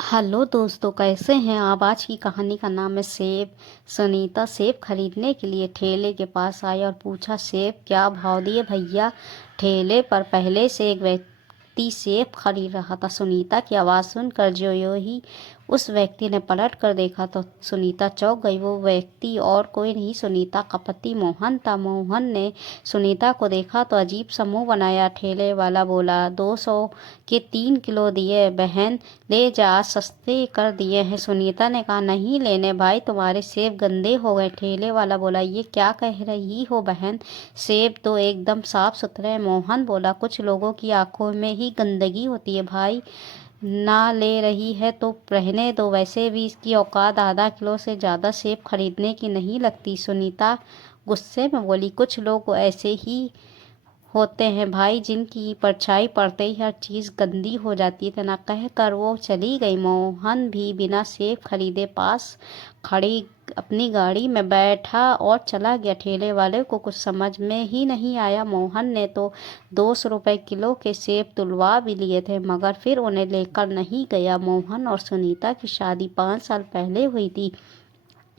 Hello दोस्तों, कैसे हैं आप। आज की कहानी का नाम है सेब। सुनीता सेब खरीदने के लिए ठेले के पास आई और पूछा, सेब क्या भाव दिए भैया। ठेले पर पहले से एक व्यक्ति सेब खरीद रहा था। सुनीता की आवाज़ सुनकर जो यो ही उस व्यक्ति ने पलट कर देखा तो सुनीता चौंक गई। वो व्यक्ति और कोई नहीं, सुनीता का पति मोहन था। मोहन ने सुनीता को देखा तो अजीब सा मुंह बनाया। ठेले वाला बोला, 200 के 3 किलो दिए बहन, ले जा, सस्ते कर दिए हैं। सुनीता ने कहा, नहीं लेने भाई, तुम्हारे सेब गंदे हो गए। ठेले वाला बोला, ये क्या कह रही हो बहन, सेब तो एकदम साफ सुथरे हैं। मोहन बोला, कुछ लोगों की आंखों में ही गंदगी होती है भाई, ना ले रही है तो रहने दो, वैसे भी इसकी औकात आधा किलो से ज़्यादा सेब खरीदने की नहीं लगती। सुनीता गुस्से में बोली, कुछ लोग ऐसे ही होते हैं भाई, जिनकी परछाई पड़ते ही हर चीज़ गंदी हो जाती है। इतना कहकर वो चली गई। मोहन भी बिना सेब खरीदे पास खड़ी अपनी गाड़ी में बैठा और चला गया। ठेले वाले को कुछ समझ में ही नहीं आया। मोहन ने तो 200 रुपये किलो के सेब तुलवा भी लिए थे, मगर फिर उन्हें लेकर नहीं गया। मोहन और सुनीता की शादी 5 साल पहले हुई थी।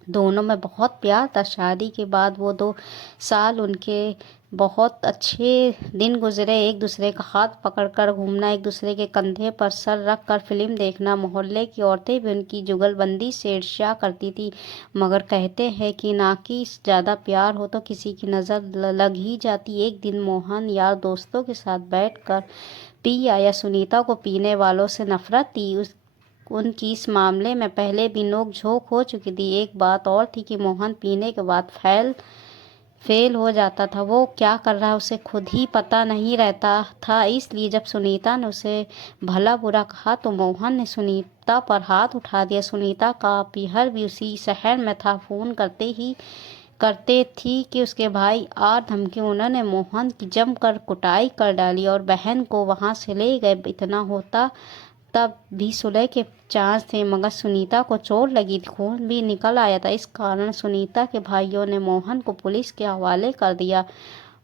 दोनों में बहुत प्यार था। शादी के बाद वो 2 साल उनके बहुत अच्छे दिन गुजरे। एक दूसरे का हाथ पकड़कर घूमना, एक दूसरे के कंधे पर सर रख कर फिल्म देखना। मोहल्ले की औरतें भी उनकी जुगलबंदी से ईर्ष्या करती थी, मगर कहते हैं कि ना कि ज़्यादा प्यार हो तो किसी की नज़र लग ही जाती। एक दिन मोहन यार दोस्तों के साथ बैठकर पी आया। सुनीता को पीने वालों से नफरत थी। उनकी इस मामले में पहले भी नोक झोंक हो चुकी थी। एक बात और थी कि मोहन पीने के बाद फेल हो जाता था। वो क्या कर रहा है उसे खुद ही पता नहीं रहता था। इसलिए जब सुनीता ने उसे भला बुरा कहा तो मोहन ने सुनीता पर हाथ उठा दिया। सुनीता का पीहर भी उसी शहर में था। फोन करते थी कि उसके भाई आ धमकी। उन्होंने मोहन की जमकर कुटाई कर डाली और बहन को वहां से ले गए। इतना होता तब भी सुलह के चांस थे, मगर सुनीता को चोट लगी थी, खून भी निकल आया था। इस कारण सुनीता के भाइयों ने मोहन को पुलिस के हवाले कर दिया।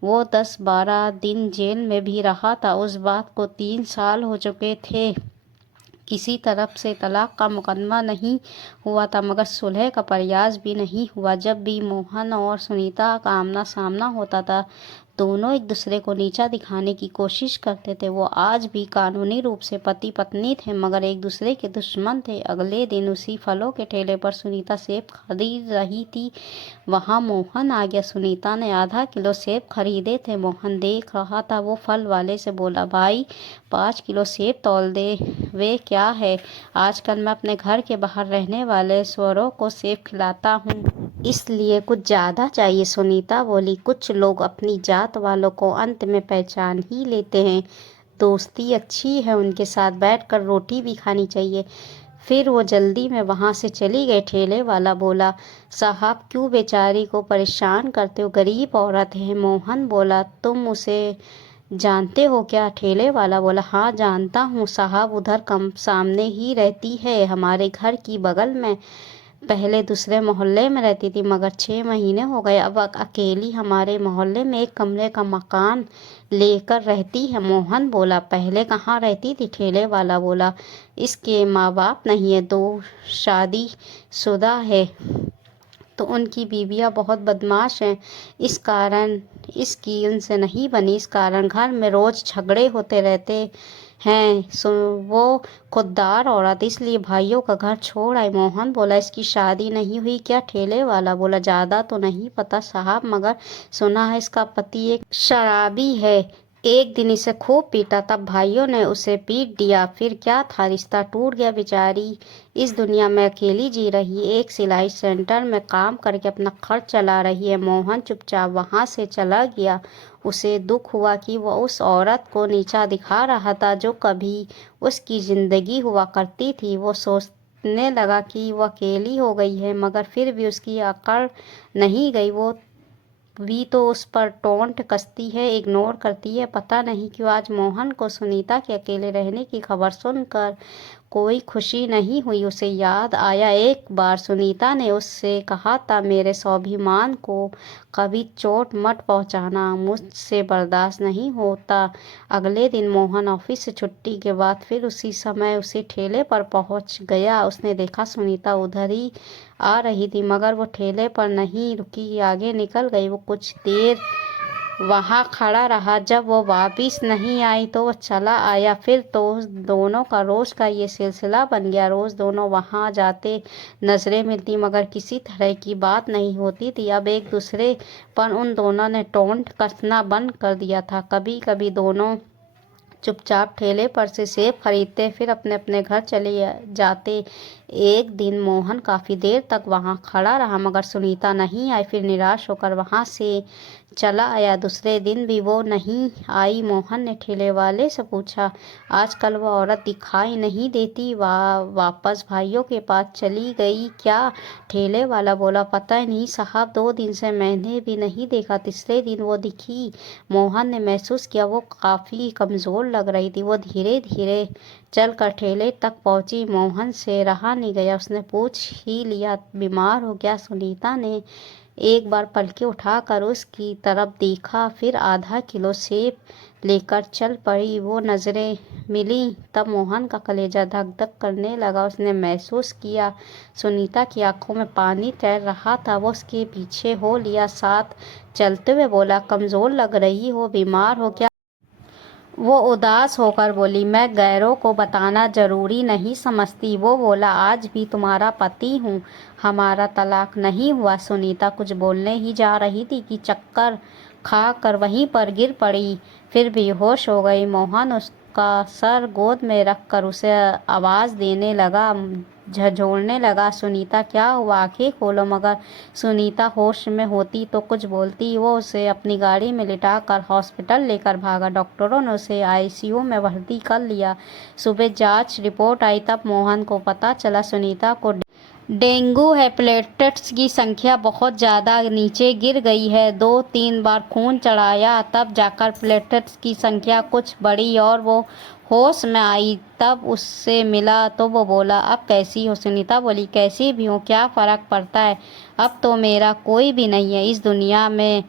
वो 10-12 दिन जेल में भी रहा था। उस बात को 3 साल हो चुके थे। किसी तरफ से तलाक का मुकदमा नहीं हुआ था, मगर सुलह का प्रयास भी नहीं हुआ। जब भी मोहन और सुनीता का आमना सामना होता था, दोनों एक दूसरे को नीचा दिखाने की कोशिश करते थे। वो आज भी कानूनी रूप से पति पत्नी थे, मगर एक दूसरे के दुश्मन थे। अगले दिन उसी फलों के ठेले पर सुनीता सेब खरीद रही थी, वहां मोहन आ गया। सुनीता ने आधा किलो सेब खरीदे थे। मोहन देख रहा था। वो फल वाले से बोला, भाई 5 किलो सेब तौल दे। वे क्या है, आजकल मैं अपने घर के बाहर रहने वाले स्वरों को सेब खिलाता हूँ, इसलिए कुछ ज़्यादा चाहिए। सुनीता बोली, कुछ लोग अपनी जात वालों को अंत में पहचान ही लेते हैं। दोस्ती अच्छी है, उनके साथ बैठकर रोटी भी खानी चाहिए। फिर वो जल्दी में वहां से चली गई। ठेले वाला बोला, साहब क्यों बेचारी को परेशान करते हो, गरीब औरत है। मोहन बोला, तुम उसे जानते हो क्या। ठेले वाला बोला, हाँ जानता हूँ साहब, उधर कम सामने ही रहती है, हमारे घर की बगल में। पहले दूसरे मोहल्ले में रहती थी, मगर 6 महीने हो गए अब अकेली हमारे मोहल्ले में एक कमरे का मकान लेकर रहती है। मोहन बोला, पहले कहाँ रहती थी। ठेले वाला बोला, इसके माँ बाप नहीं है, 2 शादी शुदा है, तो उनकी बीवियां बहुत बदमाश हैं, इस कारण इसकी उनसे नहीं बनी। इस कारण घर में रोज झगड़े होते रहते हैं। वो खुददार औरत, इसलिए भाइयों का घर छोड़ आई। मोहन बोला, इसकी शादी नहीं हुई क्या। ठेले वाला बोला, ज्यादा तो नहीं पता साहब, मगर सुना है इसका पति एक शराबी है, एक दिन इसे खूब पीटा, तब भाइयों ने उसे पीट दिया। फिर क्या था, रिश्ता टूट गया। बेचारी इस दुनिया में अकेली जी रही, एक सिलाई सेंटर में काम करके अपना खर्च चला रही है। मोहन चुपचाप वहां से चला गया। उसे दुख हुआ कि वह उस औरत को नीचा दिखा रहा था जो कभी उसकी जिंदगी हुआ करती थी। वो सोचने लगा कि वह अकेली हो गई है, मगर फिर भी उसकी अकड़ नहीं गई। वो भी तो उस पर टोंट कसती है, इग्नोर करती है। पता नहीं क्यों आज मोहन को सुनीता के अकेले रहने की खबर सुनकर कोई खुशी नहीं हुई। उसे याद आया एक बार सुनीता ने उससे कहा था, मेरे स्वाभिमान को कभी चोट मत पहुंचाना, मुझसे बर्दाश्त नहीं होता। अगले दिन मोहन ऑफिस से छुट्टी के बाद फिर उसी समय उसी ठेले पर पहुंच गया। उसने देखा सुनीता उधर ही आ रही थी, मगर वो ठेले पर नहीं रुकी, आगे निकल गई। वो कुछ देर वहाँ खड़ा रहा। जब वो वापिस नहीं आई तो वो चला आया। फिर तो दोनों का रोज का ये सिलसिला बन गया। रोज दोनों वहाँ जाते, नजरें मिलती, मगर किसी तरह की बात नहीं होती थी। अब एक दूसरे पर उन दोनों ने टोंट कसना बंद कर दिया था। कभी कभी दोनों चुपचाप ठेले पर से सेब खरीदते, फिर अपने अपने घर चले जाते। एक दिन मोहन काफी देर तक वहां खड़ा रहा, मगर सुनीता नहीं आई। फिर निराश होकर वहां से चला आया। दूसरे दिन भी वो नहीं आई। मोहन ने ठेले वाले से पूछा, आजकल वो औरत दिखाई नहीं देती, वापस भाइयों के पास चली गई क्या? ठेले वाला बोला, पता नहीं साहब, 2 दिन से मैंने भी नहीं देखा। तीसरे दिन वो दिखी। मोहन ने महसूस किया वो काफी कमजोर लग रही थी। वो धीरे धीरे चलकर ठेले तक पहुंची। मोहन से रहा नहीं गया, उसने पूछ ही लिया, बीमार हो क्या? सुनीता ने एक बार पलके उठाकर उसकी तरफ देखा, फिर आधा किलो सेब लेकर चल पड़ी। वो नजरें मिली तब मोहन का कलेजा धक धक करने लगा। उसने महसूस किया सुनीता की आंखों में पानी तैर रहा था। वो उसके पीछे हो लिया, साथ चलते हुए बोला, कमजोर लग रही हो, बीमार हो क्या? वो उदास होकर बोली, मैं गैरों को बताना जरूरी नहीं समझती। वो बोला, आज भी तुम्हारा पति हूँ, हमारा तलाक नहीं हुआ। सुनीता कुछ बोलने ही जा रही थी कि चक्कर खा कर वहीं पर गिर पड़ी, फिर बेहोश हो गई। मोहन उसका सर गोद में रखकर उसे आवाज़ देने लगा, झंझोड़ने लगा, सुनीता क्या हुआ, आंखें खोलो। मगर सुनीता होश में होती तो कुछ बोलती। वो उसे अपनी गाड़ी में लिटाकर हॉस्पिटल लेकर भागा। डॉक्टरों ने उसे आईसीयू में भर्ती कर लिया। सुबह जांच रिपोर्ट आई तब मोहन को पता चला सुनीता को डेंगू है। प्लेटलेट्स की संख्या बहुत ज़्यादा नीचे गिर गई है। 2-3 बार खून चढ़ाया तब जाकर प्लेटलेट्स की संख्या कुछ बढ़ी और वो होश में आई। तब उससे मिला तो वो बोला, अब कैसी हो? सुनीता बोली, कैसी भी हो, क्या फ़र्क पड़ता है? अब तो मेरा कोई भी नहीं है इस दुनिया में।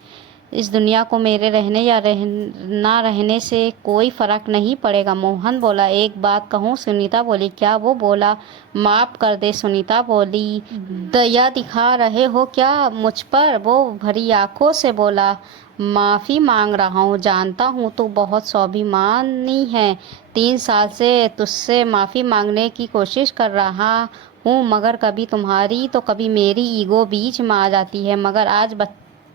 इस दुनिया को मेरे रहने या ना रहने से कोई फर्क नहीं पड़ेगा। मोहन बोला, एक बात कहूँ? सुनीता बोली, क्या? वो बोला, माफ कर दे। सुनीता बोली, दया दिखा रहे हो क्या मुझ पर? वो भरी आंखों से बोला, माफ़ी मांग रहा हूँ, जानता हूँ तू बहुत स्वाभिमानी है। 3 साल से तुझसे माफ़ी मांगने की कोशिश कर रहा हूँ, मगर कभी तुम्हारी तो कभी मेरी ईगो बीच में आ जाती है। मगर आज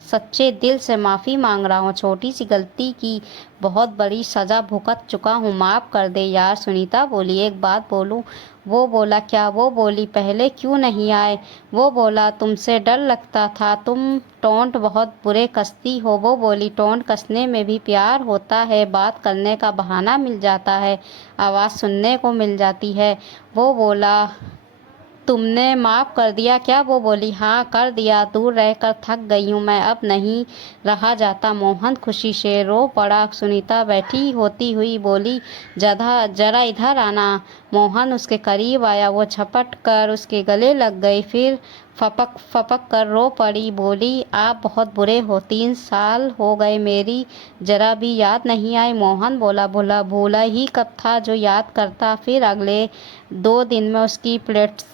सच्चे दिल से माफ़ी मांग रहा हूँ। छोटी सी गलती की बहुत बड़ी सज़ा भुगत चुका हूँ, माफ़ कर दे यार। सुनीता बोली, एक बात बोलूँ? वो बोला, क्या? वो बोली, पहले क्यों नहीं आए? वो बोला, तुमसे डर लगता था, तुम टोंट बहुत बुरे कसती हो। वो बोली, टोंट कसने में भी प्यार होता है, बात करने का बहाना मिल जाता है, आवाज़ सुनने को मिल जाती है। वो बोला, तुमने माफ़ कर दिया क्या? वो बोली, हाँ कर दिया, दूर रहकर थक गई हूँ मैं, अब नहीं रहा जाता। मोहन खुशी से रो पड़ा। सुनीता बैठी होती हुई बोली, जरा इधर आना। मोहन उसके करीब आया। वो झपट कर उसके गले लग गई, फिर फपक फपक कर रो पड़ी। बोली, आप बहुत बुरे हो, 3 साल हो गए, मेरी जरा भी याद नहीं आई। मोहन बोला, भूला ही कब था जो याद करता। फिर अगले 2 दिन में उसकी प्लेटलेट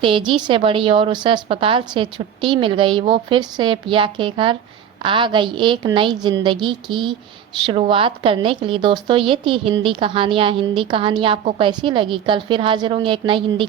तेजी से बढ़ी और उसे अस्पताल से छुट्टी मिल गई। वो फिर से पिया के घर आ गई, एक नई जिंदगी की शुरुआत करने के लिए। दोस्तों, ये थी हिंदी कहानियाँ। हिंदी कहानियाँ आपको कैसी लगी? कल फिर हाजिर होंगे एक नई हिंदी